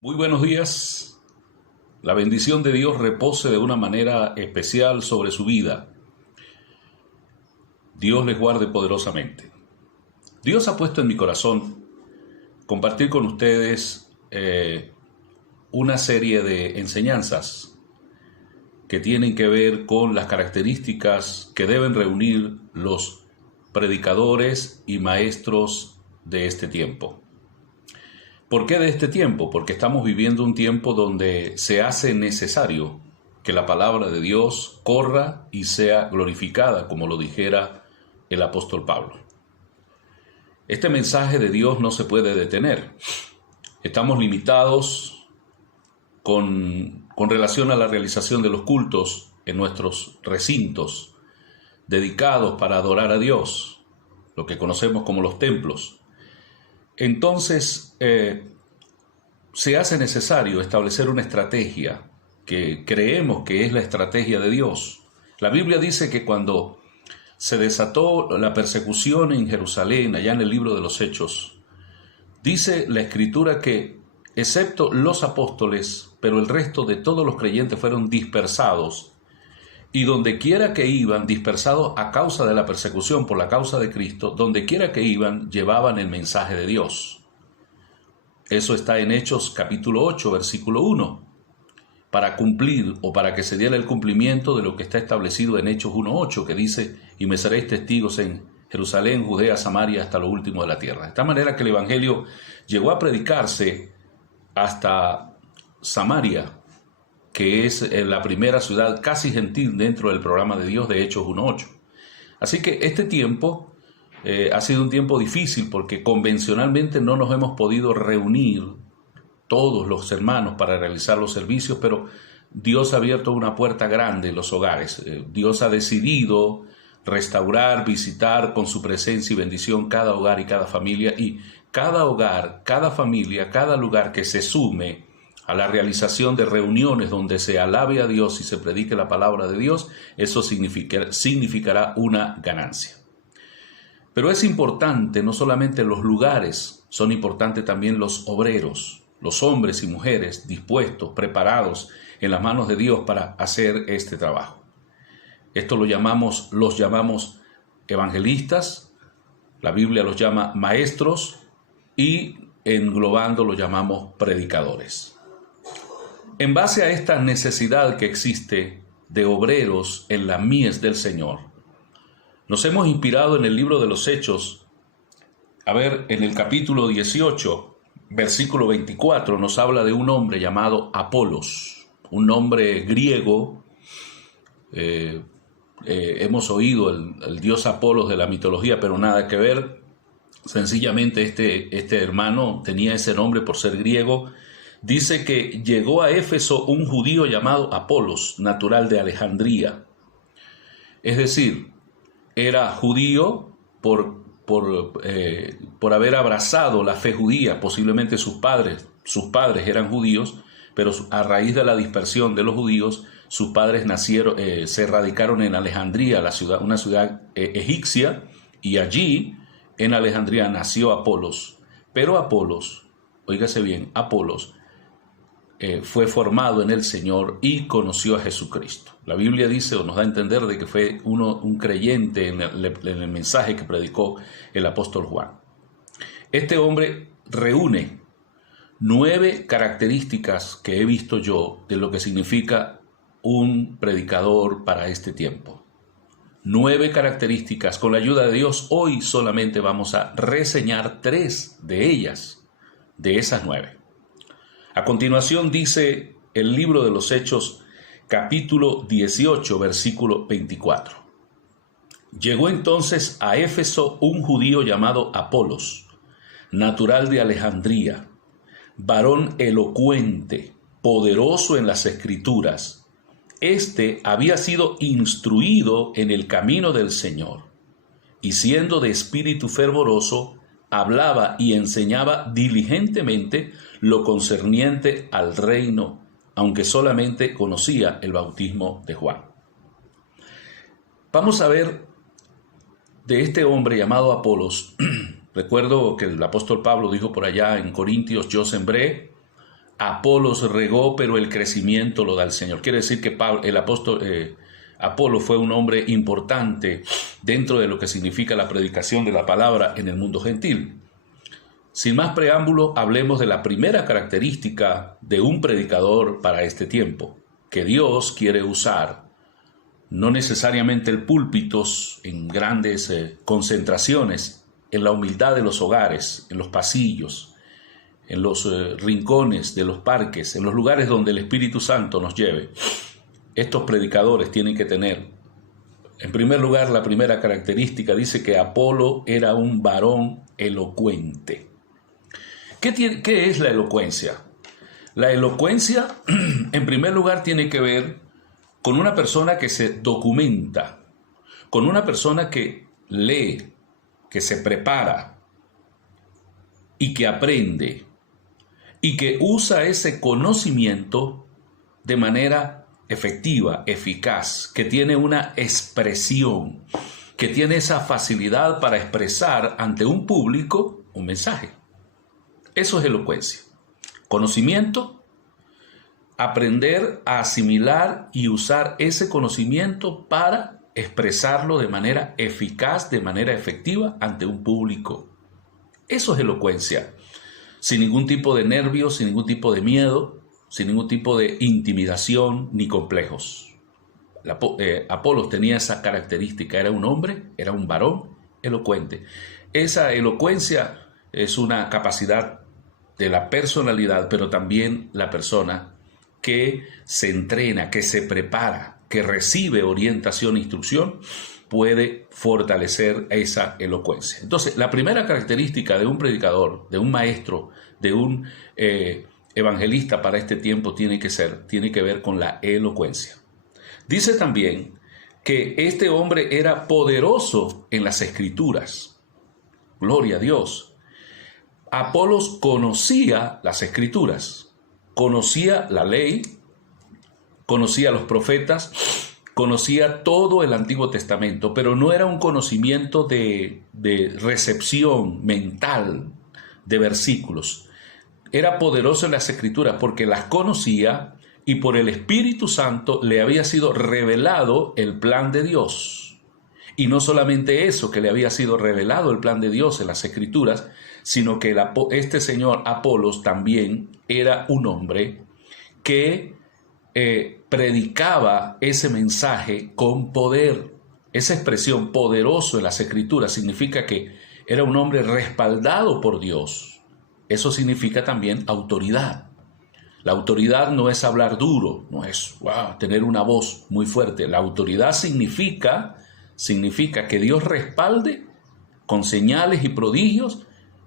Muy buenos días. La bendición de Dios repose de una manera especial sobre su vida. Dios les guarde poderosamente. Dios ha puesto en mi corazón compartir con ustedes una serie de enseñanzas que tienen que ver con las características que deben reunir los predicadores y maestros de este tiempo. ¿Por qué de este tiempo? Porque estamos viviendo un tiempo donde se hace necesario que la palabra de Dios corra y sea glorificada, como lo dijera el apóstol Pablo. Este mensaje de Dios no se puede detener. Estamos limitados con relación a la realización de los cultos en nuestros recintos dedicados para adorar a Dios, lo que conocemos como los templos. Entonces, se hace necesario establecer una estrategia que creemos que es la estrategia de Dios. La Biblia dice que cuando se desató la persecución en Jerusalén, allá en el libro de los Hechos, dice la Escritura que, excepto los apóstoles, pero el resto de todos los creyentes fueron dispersados, y donde quiera que iban, dispersados a causa de la persecución por la causa de Cristo, donde quiera que iban, llevaban el mensaje de Dios. Eso está en Hechos capítulo 8, versículo 1, para cumplir o para que se diera el cumplimiento de lo que está establecido en Hechos 1:8, que dice, y me seréis testigos en Jerusalén, Judea, Samaria, hasta lo último de la tierra. De esta manera que el Evangelio llegó a predicarse hasta Samaria, que es la primera ciudad casi gentil dentro del programa de Dios de Hechos 1:8. Así que este tiempo ha sido un tiempo difícil porque convencionalmente no nos hemos podido reunir todos los hermanos para realizar los servicios, pero Dios ha abierto una puerta grande en los hogares. Dios ha decidido restaurar, visitar con su presencia y bendición cada hogar y cada familia, y cada hogar, cada familia, cada lugar que se sume a la realización de reuniones donde se alabe a Dios y se predique la palabra de Dios, eso significará una ganancia. Pero es importante no solamente los lugares, son importantes también los obreros, los hombres y mujeres dispuestos, preparados en las manos de Dios para hacer este trabajo. Esto los llamamos evangelistas, la Biblia los llama maestros y englobando los llamamos predicadores. En base a esta necesidad que existe de obreros en la mies del Señor, nos hemos inspirado en el libro de los Hechos. En el capítulo 18, versículo 24, nos habla de un hombre llamado Apolos, un nombre griego. Hemos oído el dios Apolos de la mitología, pero nada que ver. Sencillamente este hermano tenía ese nombre por ser griego. Dice que llegó a Éfeso un judío llamado Apolos, natural de Alejandría. Es decir, era judío por haber abrazado la fe judía. Posiblemente sus padres eran judíos, pero a raíz de la dispersión de los judíos, sus padres se radicaron en Alejandría, una ciudad egipcia, y allí en Alejandría nació Apolos. Pero Apolos, óigase bien, Apolos fue formado en el Señor y conoció a Jesucristo. La Biblia dice o nos da a entender de que fue un creyente en el mensaje que predicó el apóstol Juan. Este hombre reúne 9 características que he visto yo de lo que significa un predicador para este tiempo. 9 características. Con la ayuda de Dios, hoy solamente vamos a reseñar 3 de ellas, de esas 9. A continuación dice el libro de los Hechos, capítulo 18, versículo 24. Llegó entonces a Éfeso un judío llamado Apolos, natural de Alejandría, varón elocuente, poderoso en las Escrituras. Este había sido instruido en el camino del Señor, y siendo de espíritu fervoroso, hablaba y enseñaba diligentemente lo concerniente al reino, aunque solamente conocía el bautismo de Juan. Vamos a ver de este hombre llamado Apolos. Recuerdo que el apóstol Pablo dijo por allá en Corintios, yo sembré, Apolos regó, pero el crecimiento lo da el Señor. Quiere decir que el apóstol Apolo fue un hombre importante dentro de lo que significa la predicación de la palabra en el mundo gentil. Sin más preámbulo, hablemos de la primera característica de un predicador para este tiempo, que Dios quiere usar, no necesariamente el púlpito en grandes concentraciones, en la humildad de los hogares, en los pasillos, en los rincones de los parques, en los lugares donde el Espíritu Santo nos lleve. Estos predicadores tienen que tener, en primer lugar, la primera característica dice que Apolo era un varón elocuente. ¿Qué es la elocuencia? La elocuencia, en primer lugar, tiene que ver con una persona que se documenta, con una persona que lee, que se prepara y que aprende y que usa ese conocimiento de manera efectiva, eficaz, que tiene una expresión, que tiene esa facilidad para expresar ante un público un mensaje. Eso es elocuencia. Conocimiento, aprender a asimilar y usar ese conocimiento para expresarlo de manera eficaz, de manera efectiva ante un público. Eso es elocuencia. Sin ningún tipo de nervios, sin ningún tipo de miedo, sin ningún tipo de intimidación ni complejos. Apolos tenía esa característica, era un hombre, era un varón elocuente. Esa elocuencia es una capacidad de la personalidad, pero también la persona que se entrena, que se prepara, que recibe orientación e instrucción, puede fortalecer esa elocuencia. Entonces, la primera característica de un predicador, de un maestro, de un evangelista para este tiempo tiene que ver con la elocuencia. Dice también que este hombre era poderoso en las Escrituras. Gloria a Dios. Apolos conocía las Escrituras, conocía la ley, conocía a los profetas, conocía todo el Antiguo Testamento, pero no era un conocimiento de recepción mental de versículos. Era poderoso en las Escrituras porque las conocía y por el Espíritu Santo le había sido revelado el plan de Dios. Y no solamente eso, que le había sido revelado el plan de Dios en las Escrituras, sino que este señor Apolos también era un hombre que predicaba ese mensaje con poder. Esa expresión poderoso en las Escrituras significa que era un hombre respaldado por Dios. Eso significa también autoridad. La autoridad no es hablar duro, no es tener una voz muy fuerte. La autoridad significa que Dios respalde con señales y prodigios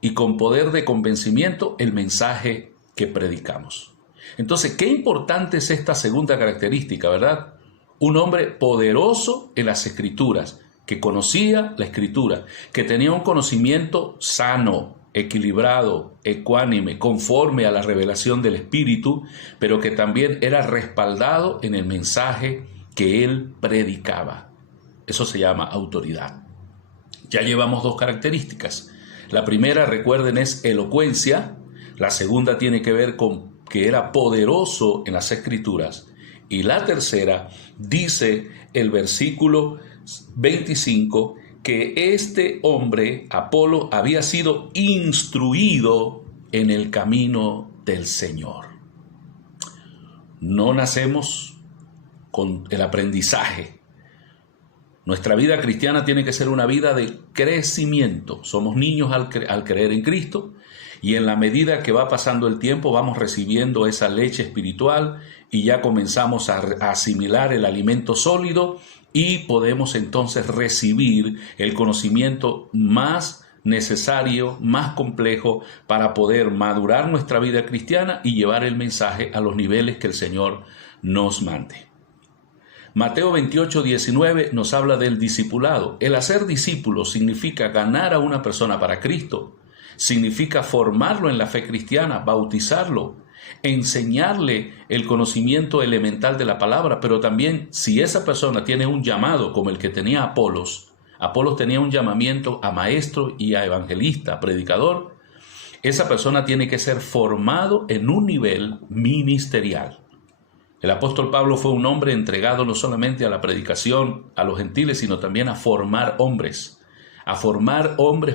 y con poder de convencimiento el mensaje que predicamos. Entonces, qué importante es esta segunda característica, ¿verdad? Un hombre poderoso en las Escrituras, que conocía la Escritura, que tenía un conocimiento sano, equilibrado, ecuánime, conforme a la revelación del Espíritu, pero que también era respaldado en el mensaje que él predicaba. Eso se llama autoridad. Ya llevamos dos características. La primera, recuerden, es elocuencia. La segunda tiene que ver con que era poderoso en las Escrituras. Y la tercera, dice el versículo 25, que este hombre, Apolo, había sido instruido en el camino del Señor. No nacemos con el aprendizaje. Nuestra vida cristiana tiene que ser una vida de crecimiento. Somos niños al creer en Cristo y en la medida que va pasando el tiempo vamos recibiendo esa leche espiritual y ya comenzamos a asimilar el alimento sólido y podemos entonces recibir el conocimiento más necesario, más complejo para poder madurar nuestra vida cristiana y llevar el mensaje a los niveles que el Señor nos mande. Mateo 28, 19 nos habla del discipulado. El hacer discípulos significa ganar a una persona para Cristo, significa formarlo en la fe cristiana, bautizarlo, enseñarle el conocimiento elemental de la palabra, pero también si esa persona tiene un llamado como el que tenía Apolos tenía un llamamiento a maestro y a evangelista, a predicador, esa persona tiene que ser formado en un nivel ministerial. El apóstol Pablo fue un hombre entregado no solamente a la predicación a los gentiles, sino también a formar hombres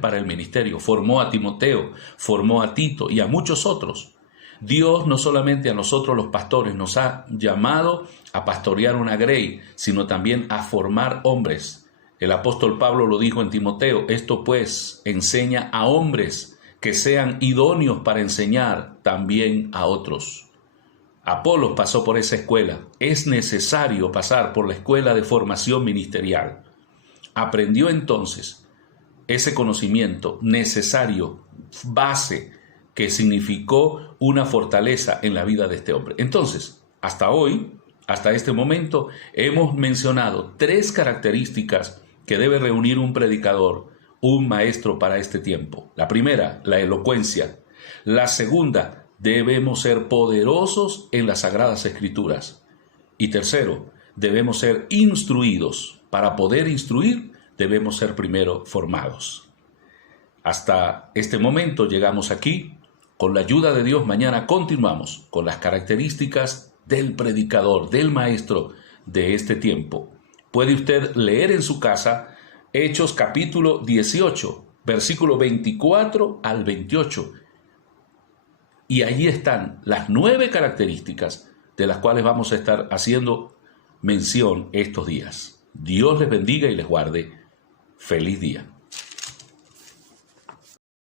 para el ministerio. Formó a Timoteo, formó a Tito y a muchos otros. Dios no solamente a nosotros los pastores nos ha llamado a pastorear una grey, sino también a formar hombres. El apóstol Pablo lo dijo en Timoteo: esto pues enseña a hombres que sean idóneos para enseñar también a otros. Apolos pasó por esa escuela. Es necesario pasar por la escuela de formación ministerial. Aprendió entonces ese conocimiento necesario, base, que significó una fortaleza en la vida de este hombre. Entonces, hasta hoy, hasta este momento, hemos mencionado 3 características que debe reunir un predicador, un maestro para este tiempo. La primera, la elocuencia. La segunda, debemos ser poderosos en las Sagradas Escrituras. Y tercero, debemos ser instruidos. Para poder instruir, debemos ser primero formados. Hasta este momento llegamos aquí. Con la ayuda de Dios, mañana continuamos con las características del predicador, del maestro de este tiempo. Puede usted leer en su casa Hechos capítulo 18, versículo 24 al 28. Y allí están las 9 características de las cuales vamos a estar haciendo mención estos días. Dios les bendiga y les guarde. Feliz día.